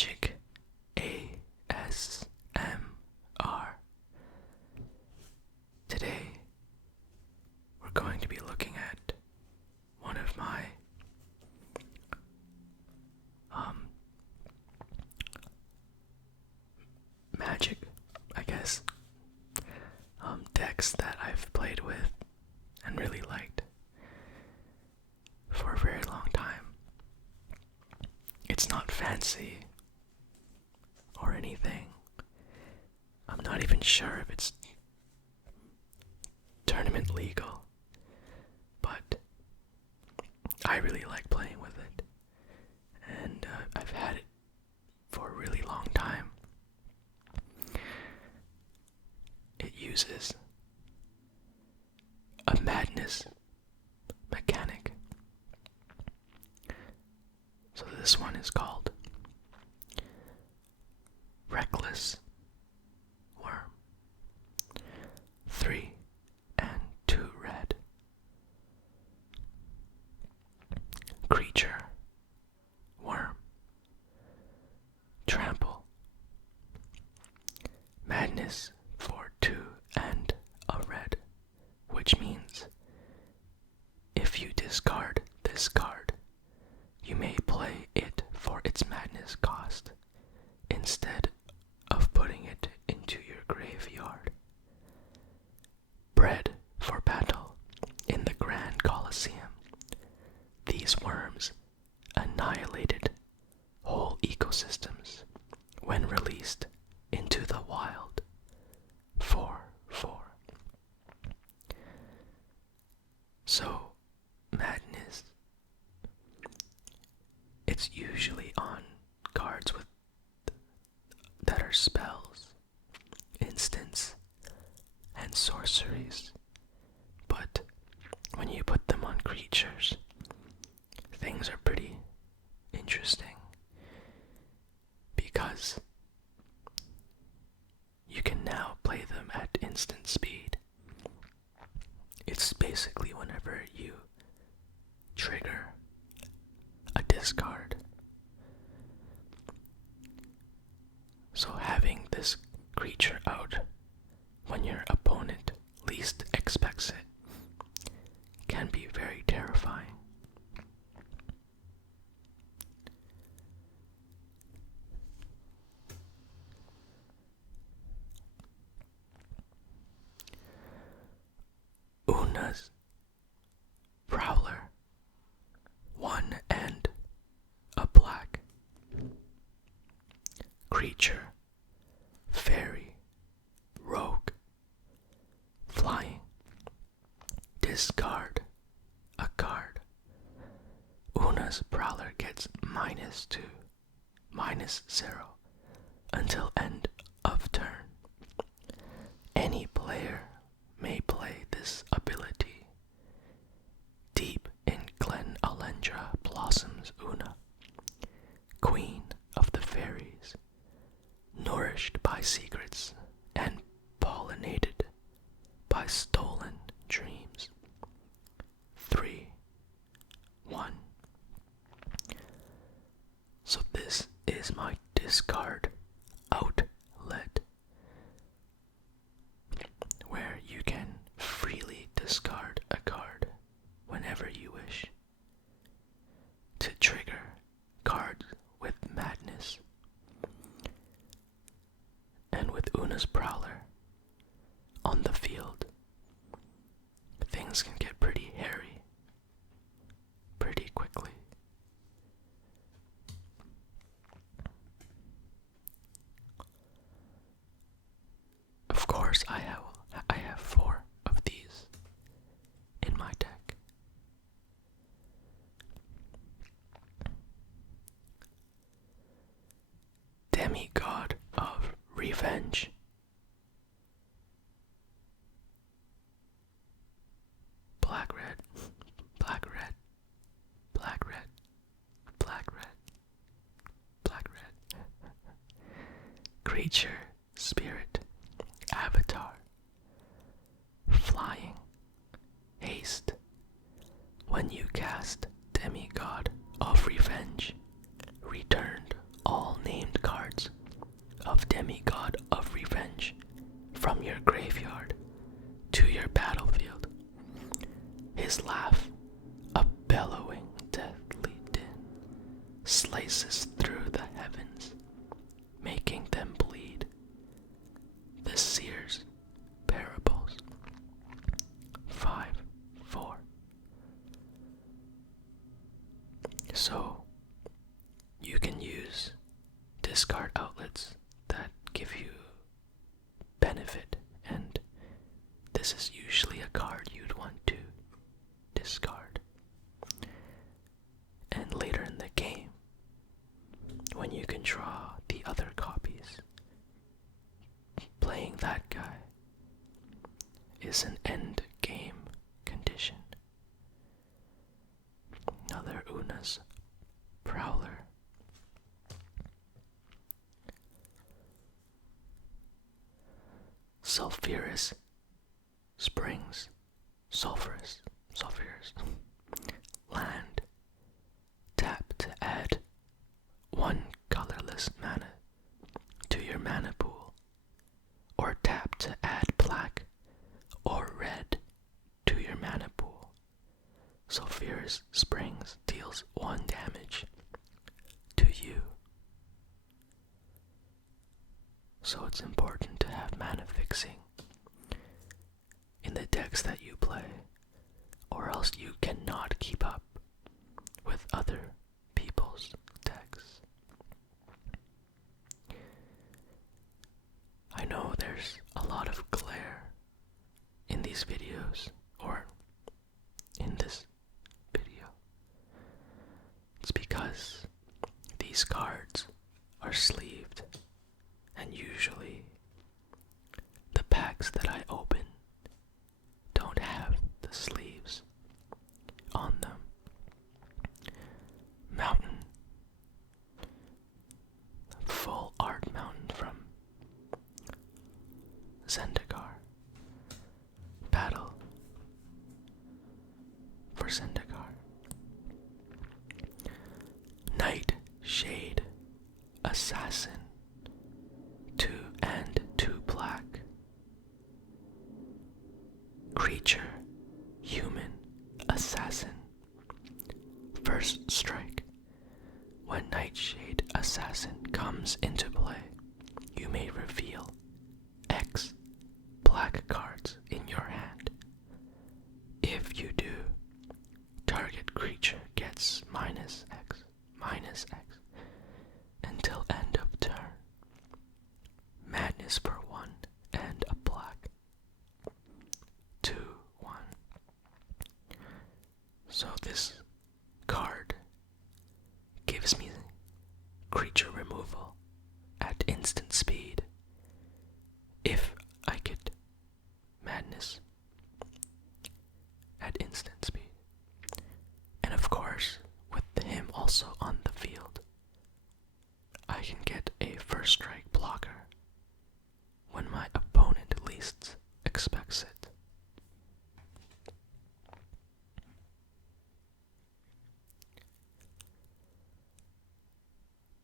Magic ASMR. Today, we're going to be looking at one of my magic, I guess, decks that I've played with and really liked for a very long time. It's not fancy or anything. I'm not even sure if it's tournament legal, but I really like playing with it, and I've had it for a really long time. It uses a madness mechanic. So this one is called Reckless Wurm. 3 and 2 red. Creature Wurm. Trample. Madness for 2 and a red, which means if you discard this card, you may play it for its madness cost instead of putting it into your graveyard. Bred for battle in the Grand Colosseum, these worms annihilated whole ecosystems when released into the wild. 4/4. So, madness, it's usually on cards that are spells, instants, and sorceries. But when you put them on creatures, things are pretty interesting, because you can now play them at instant speed. It's basically whenever you trigger a discard. So having this creature out when your opponent least expects it can be very terrifying. Una's Prowler. 1 and a black. Creature. Fairy. Rogue. Flying. Discard a card. Una's Prowler gets -2, -0 until end of turn. Any player may play this ability. Deep in Glen Alendra blossoms Una, queen of the fairies, nourished by secrets and pollinated by stolen dreams. 3/1. So this is my discard outlet, where you can freely discard a card whenever you wish to trigger cards with madness. And with Una's Prowler on the field, things can get pretty hairy pretty quickly. Of course, I have 4 of these in my deck. Demigod of Revenge. Black red, black red, black red, black red, black red. Creature, spirit, avatar. Flying. Haste. When you cast Demigod of Revenge, returned all named cards of Demigod of Revenge from your graveyard to your battlefield. His laugh, a bellowing deathly din, slices through the heavens, making them bleed. The Seer's Parables. 5-4. So, you can use discard outlets that give you benefit, and this is usually a card you'd want to discard. And later in the game, when you can draw the other copies, playing that guy is an end game condition. Another Una's Prowler. Sulfurous land. Tap to add 1 colorless mana to your mana pool, or tap to add black or red to your mana pool. Sulfurous Springs deals 1 damage to you. So it's important to have mana fixing in the decks that you play, or else you cannot keep up with other people's decks. I know there's a lot of glare in these videos, or in this video. It's because these cards are sleeved, and usually the packs that I open don't have the sleeves on them. Mountain. Full art mountain from Zendikar. Battle for Zendikar. Nightshade Assassin. 2 and 2 black. Creature, human, assassin. First strike. When Nightshade Assassin comes into play, you may reveal X black cards in your hand. If you do, target creature gets -X, -X until end of turn. Madness for 1 and a black. 2/1. So this card gives me creature removal at instant speed if I could madness at instant speed. And of course, with him also on the field, I can get a first strike blocker when my opponent least expects it.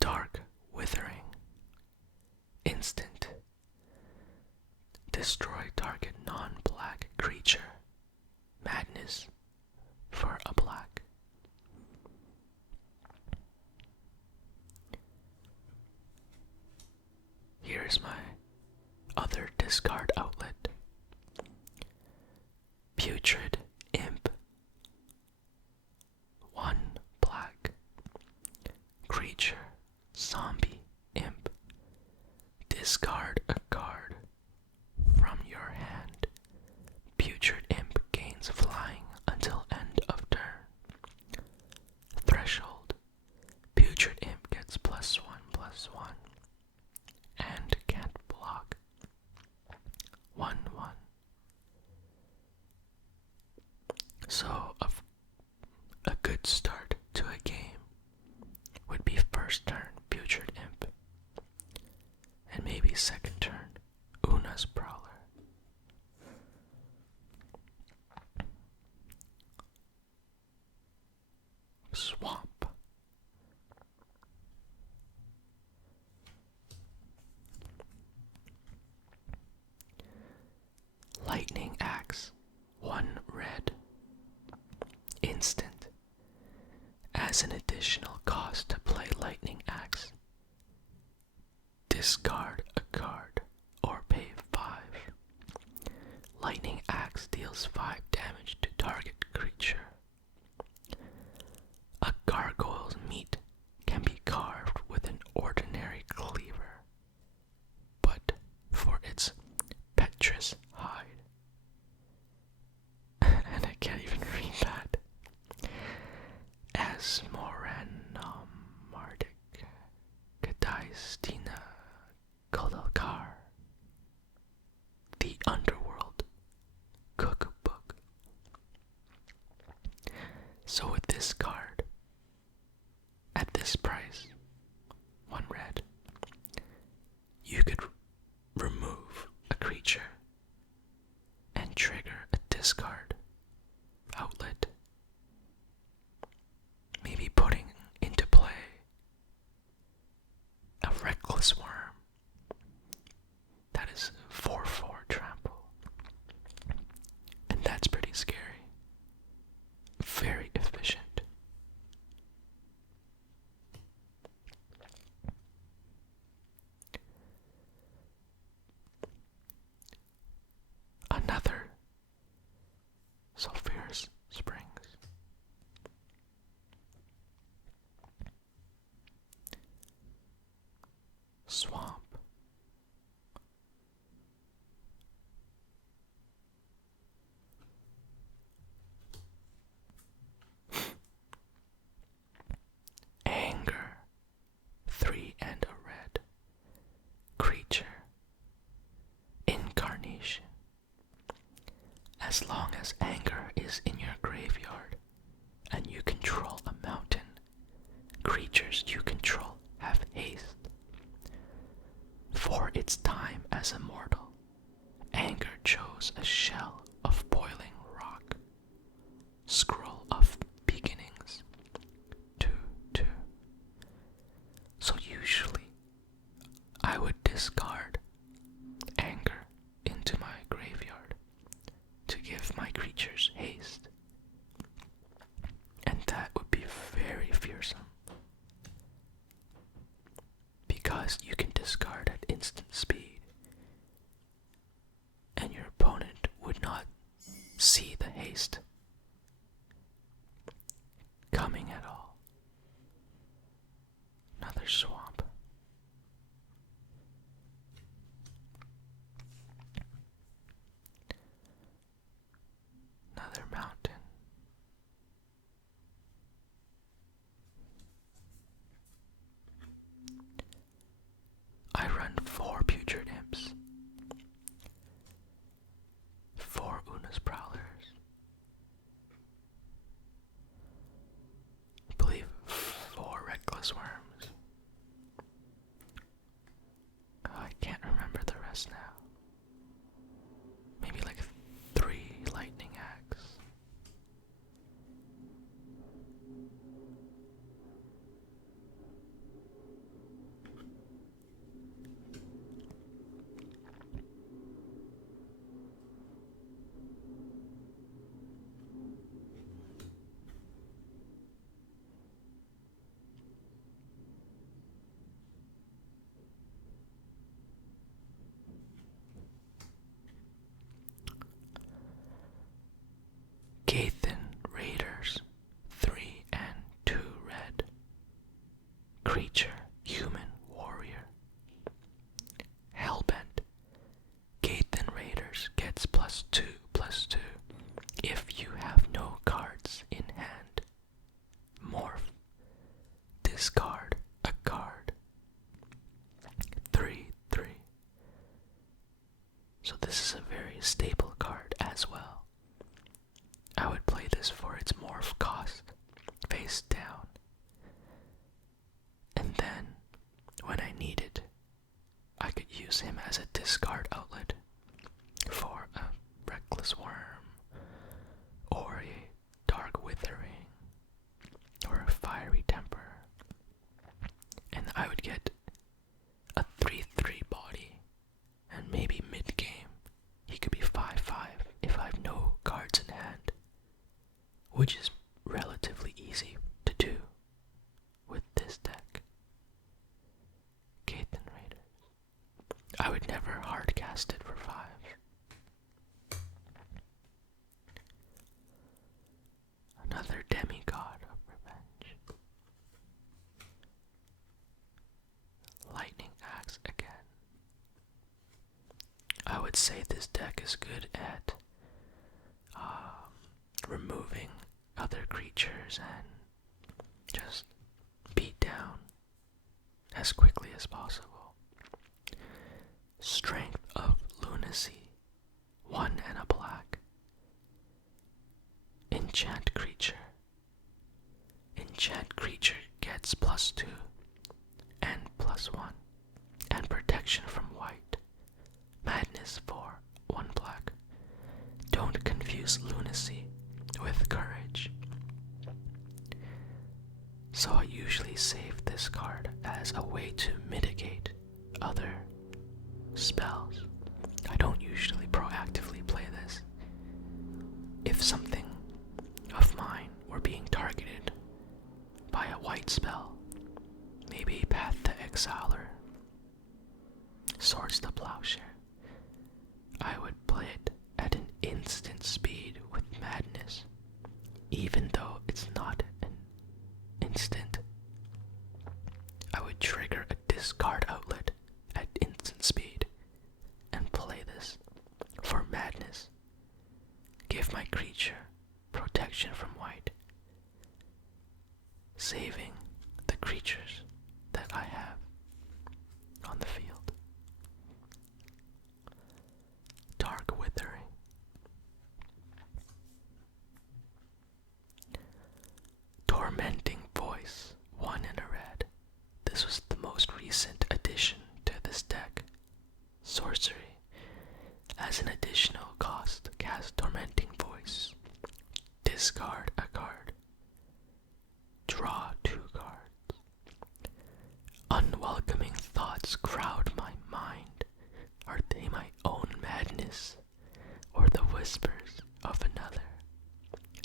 Dark Withering. Instant. Destroy target non-black creature. Madness for a black. Here's my other discard outlet. Putrid Imp. 1 black. Creature, zombie, imp. Discard a card from your hand. Putrid Imp gains flying until end of turn. Threshold. Putrid Imp gets +1/+1 and can't block. 1/1. So a good start to a game would be first turn Putrid Imp, and maybe second turn Una's Prowler. Swamp. instant. As an additional cost to play Lightning Axe, discard a card or pay 5. Lightning Axe deals 5 damage to target creature. A gargoyle's meat can be carved with an ordinary cleaver, but for its petrous hide. And I can't even read that. As Moranomardek Kadaistina Kodalkar, the Underworld Cookbook. So with this card, at this price, 1 red, you could remove a creature and trigger a discard outlet, maybe putting into play a Reckless Wurm that is 4/4 trample, and that's pretty scary. Very efficient. Another Sulphurous Springs. Swamp. Anger. 3 and a red. Creature. Incarnation. As long as anger is in your graveyard and you control a mountain, creatures you control have haste. For its time as a mortal, anger chose a shell of boiling rock. Scroll of beginnings. 2/2. So usually, I would discard anger into my graveyard to give my creatures haste. And that would be very fearsome, because you can discard at instant speed, and your opponent would not see the haste coming at all. Another swamp. Another mountain. I run 4 Putrid Imps, 4 Unas Prowlers, I believe 4 Reckless Worms. I can't remember the rest now. Maybe like 3 Lightning Axe. Gathan Raiders, 3 and 2 red. Creature, human warrior. Hellbent. Gathan Raiders gets +2/+2 if you have no cards in hand. Morph. Discard a card. 3/3. So this is a very stable card as well. I would play this for its morph cost, face down. And then, when I needed, I could use him as a discard outlet for a Reckless Wurm, or a Dark Withering, or a Fiery Temper. And I would get a 3/3 body, and maybe mid-game, he could be 5/5. Demigod of Revenge. Lightning Axe again. I would say this deck is good at removing other creatures and just beat down as quickly as possible. Strength of Lunacy, 1 and a black. Enchant creature. Enchant creature gets +2 and +1 and protection from white. Madness for 1 black. Don't confuse Lunacy with Courage. So I usually save this card as a way to mitigate other spells. I don't usually proactively play this. If something of mine were being targeted by a white spell, maybe Path to Exile or Swords to Plowshare, I would play it at an instant speed with Madness, even though it's not an instant. I would trigger a discard outlet at instant speed and play this for Madness. Give my creature protection from white, saving the creatures that I have on the field. Dark Withering. Tormenting Voice, 1 and a red. This was the most recent addition to this deck. Sorcery. As an additional cost, cast Tormenting Voice. Discard a card. Draw 2 cards. Unwelcoming thoughts crowd my mind. Are they my own madness, or the whispers of another?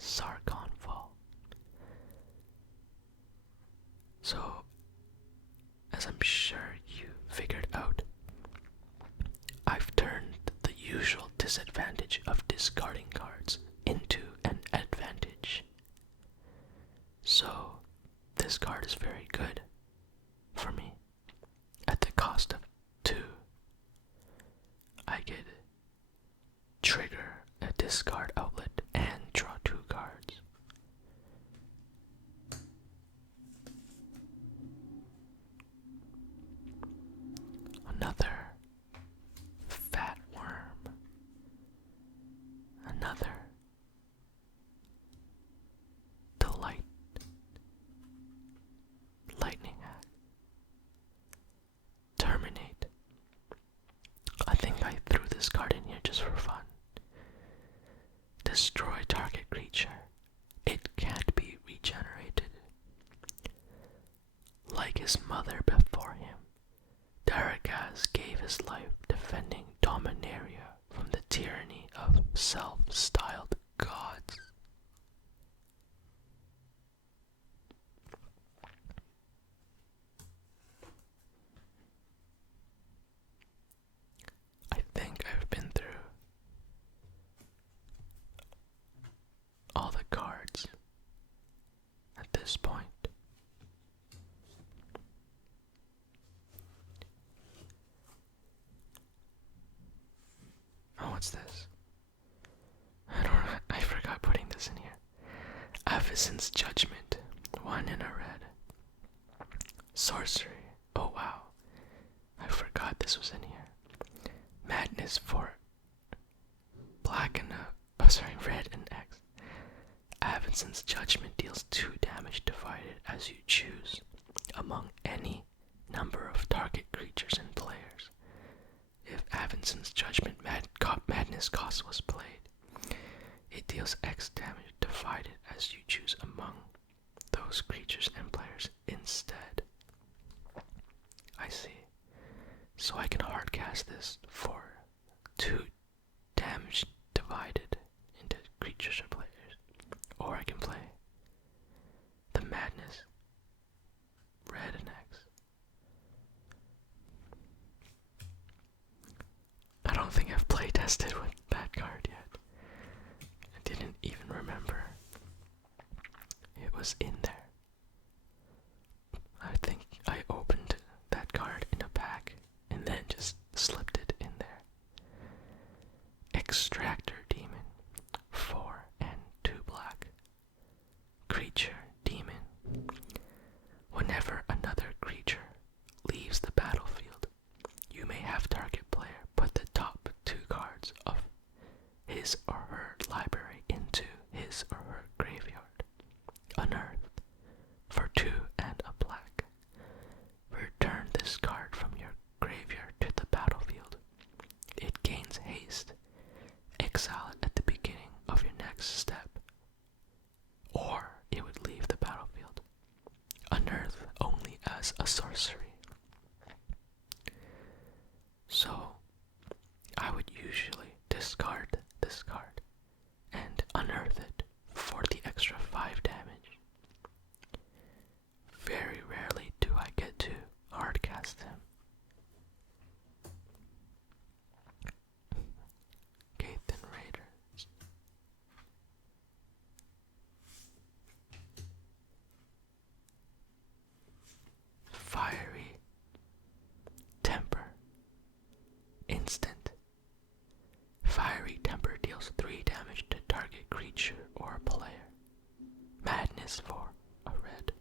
Sargon Fall. So, as I'm sure you figured out, I've turned the usual disadvantage of discarding cards into an advantage. So, this card is very good for me. At the cost of 2, I could trigger a discard outlet and draw 2 cards. Another Fat Wurm. Another Lightning Axe. Terminate. I think I threw this card in here just for fun. Destroy target creature. It can't be regenerated. Like his mother before him, Daragaz gave his life defending Dominaria from the tyranny of self-styled gods. I think I've been through all the cards at this point. Oh, what's this? I forgot putting this in here. Avicent's Judgment, 1 and a red. Sorcery. Oh wow. I forgot this was in here. Madness for black and red and X. Avicent's Judgment deals 2 damage divided as you choose among any number of target creatures and players. If Avicent's Judgment Madness cost was played, it deals X damage divided as you choose among those creatures and players instead. I see. So I can hardcast this for 2 damage divided into creatures or players. Or I can play the Madness, red and X. I don't think I've play tested with that card yet. I didn't even remember was in there. I think I opened that card in a pack and then just slipped it in there. Extractor Demon, 4 and 2 black. Creature Demon. Whenever another creature leaves the battlefield, you may have target player put the top 2 cards of his or her library into his or her graveyard. Unearth, for 2 and a black. Return this card from your graveyard to the battlefield. It gains haste. Exile it at the beginning of your next step, or it would leave the battlefield. Unearth only as a sorcery. So, I would usually discard this card and unearth it for the extra 5 damage. Very rarely do I get to hardcast him. Gathan Raiders. Fiery Temper. Instant. Fiery Temper deals 3 damage to target creature or player. Madness for a red.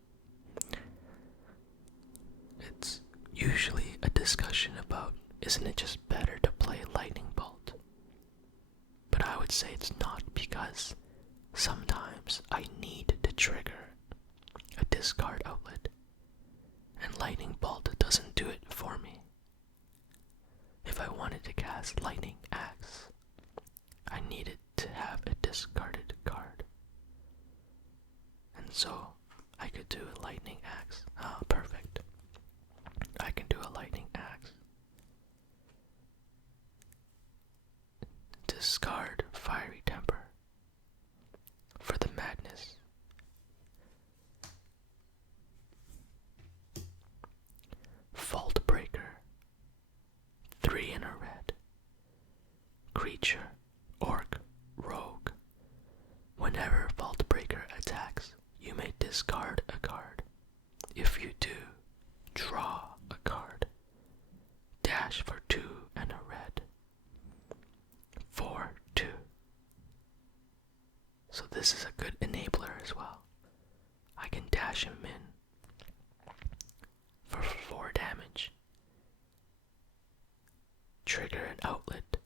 It's usually a discussion about, isn't it just better to play Lightning Bolt? But I would say it's not, because sometimes I need to trigger a discard outlet, and Lightning Bolt doesn't do it for me. If I wanted to cast Lightning Axe, I needed to have a discarded card. And so I could do a Lightning Axe. Ah, perfect. I can do a Lightning Axe. Discard Fiery Temper for the madness. Vault Breaker, 3 in a red. Creature, orc, rogue. Whenever Vault Breaker attacks, you may discard a card. If you do, draw a card. Dash for 2 and a red. 4/2. So this is a good enabler as well. I can dash him in for 4 damage. Trigger an outlet,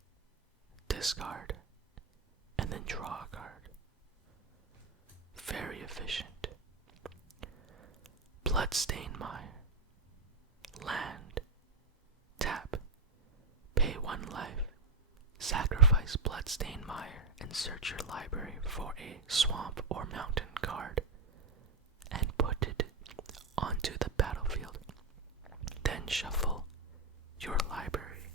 discard, and then draw a card. Very efficient. Bloodstained Mire. Land. Tap. Pay 1 life. Sacrifice Bloodstained Mire and search your library for a swamp or mountain card and put it onto the battlefield. Then shuffle your library.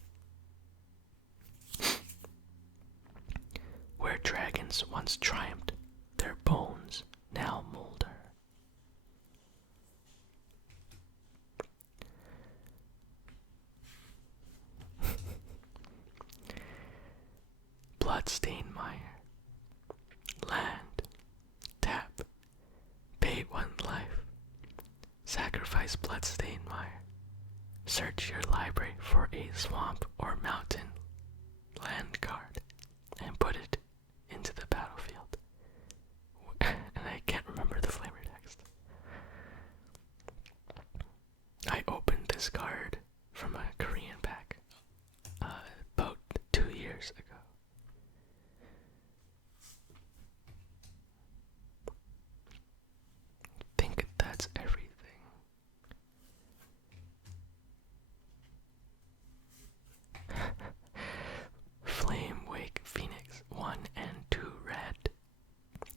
Where dragons once triumphed, their bones now molder. Bloodstained Mire. Land. Tap. Pay 1 life. Sacrifice Bloodstained Mire. Search your library for a swamp or mountain land card and put it into the battlefield. And I can't remember the flavor text. I opened this card from a Korean pack about 2 years ago. I think that's everything. Flame Wake Phoenix, 1 and 2 red.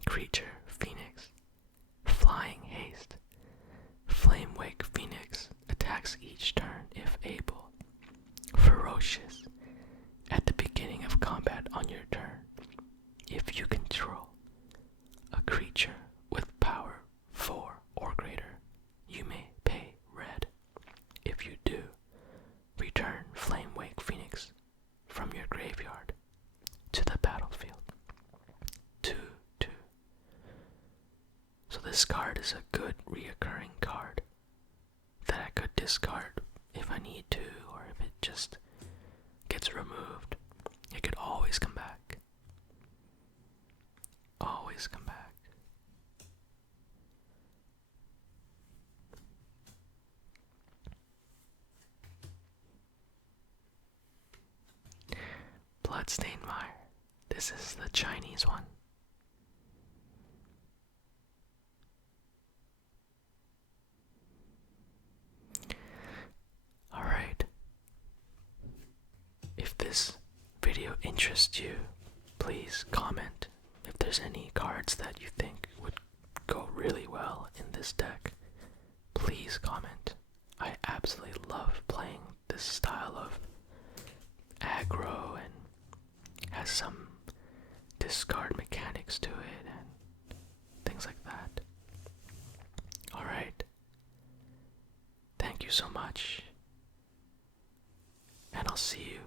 Creature Phoenix. Flying Haste. Flame Wake Phoenix attacks each turn if able. Ferocious. At the beginning of combat on your turn, if you control a creature with power 4 or greater, you may pay red. If you do, return Flame Wake Phoenix from your graveyard to the battlefield. 2/2. this card is a good reoccurring card that I could discard if I need to, or if it just gets removed. It could always come back. Always come back. Bloodstained Mire. This is the Chinese one. Alright. If this video interests you, please comment if there's any cards that you think would go really well in this deck. Please comment. I absolutely love playing this style of aggro and has some discard mechanics to it and things like that. Alright. Thank you so much. And I'll see you